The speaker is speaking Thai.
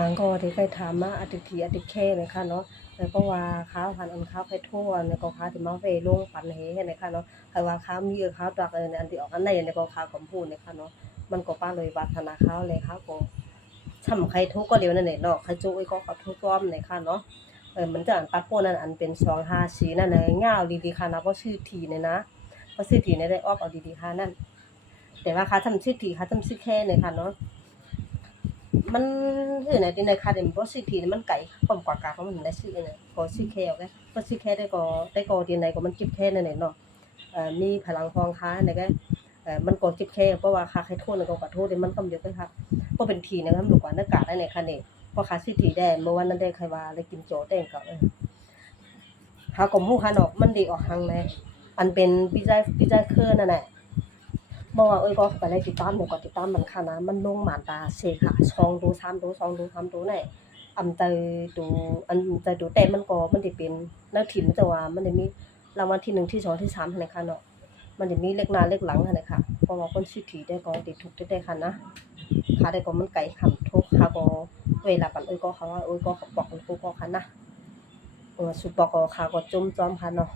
บางก็ที่เคยถามมาอาทิตย์ที่อาทิตย์แค่เลยค่ะเนาะเพราะว่าข้าวหันอันข้าวไข่ทั่วเนี่ยก็ข้าวที่มาเวลงปันเฮเนี่ยค่ะเนาะใครว่าข้าวมีข้าวตักเนี่ยอันที่ออกอันไหนเนี่ยก็ข้าวกำพูนเนี่ยค่ะเนาะมันก็ป้าเลยวัฒนาข้าวเลยข้าวก็ช่ำไข่ทุกก็เดียวนั่นแหละเนาะไข่จุ้ยก็ขอทุกรอบเนี่ยค่ะเนาะมันจะอันปัดโป้นั่นอันเป็น254นั่นน่ะยาวดีๆค่ะนะบ่ชื่อทีเนี่ยนะบ่ชื่อทีเนี่ยได้ออกเอาดีๆค่ะนั่นแต่ว่าค่ะทำชื่อทีค่ะทำชื่อแค่เนี่ยค่ะเนาะ มันคือไหนที่ในคาเดมบ่สิทีนี่มันไกลความกว่ากาของมันได้ซื้อเนี่ยก็สิแค่เอาไงก็สิแค่ได้ก็ที่ไหนก็มันจิบแค่นั่นแหละเนาะมีพลังของค้าเนี่ยก็มันก็จิบแค่เพราะว่าค่าไข่โทษนี่ก็ขอโทษนี่มันก็เยอะไปค่ะบ่เป็นทีนะครับลูกว่าหน้ากากได้ในคันนี้เพราะค่าสิทีได้เมื่อวันนั้นได้ใครว่าเลยกินโจแต่งก็หาก็ฮู้ค่ะเนาะมันดีออกหังแหมอันเป็นปิจาเครือนั่นแหละ บ่ว่าก็ไปไล่ติดตามหนูก็ติดตามมันค่ะนะมันลงหมานตาเสค่ะ2ตัว3ตัว2ตัว3ตัวnàyใจตัวใจตัวแต่มันก็มันสิเป็นแล้วถิ่นมันจะว่ามันได้มีรางวัลที่1ที่2ที่3หั้นน่ะค่ะเนาะมันจะมีเลขหน้าเลขหลังหั้นน่ะค่ะเพราะว่าคนซื้อที่ได้ก็ได้ถูกได้ค่ะนะค่ะได้ก็มันไกลคำทุกค่ะก็เวลาปันก็เขาว่าก็เขาบอกก็ค่ะนะสุปอกก็ค่ะก็จมจอมค่ะเนาะ